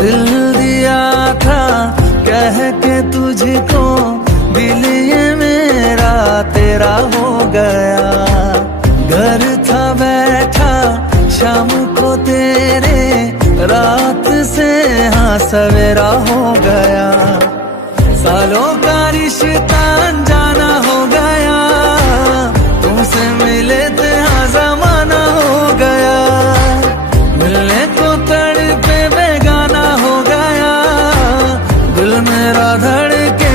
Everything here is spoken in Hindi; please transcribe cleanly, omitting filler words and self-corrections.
दिल दिया था कह के तुझको, दिल ये मेरा तेरा हो गया। घर था बैठा शाम को तेरे, रात से हाँ सवेरा हो गया। सालों का रिश्ता अनजाना हो गया, तुमसे मिले थे हाँ ज़माना हो गया। मिलने को तड़पे बेगाना हो गया, दिल मेरा धड़के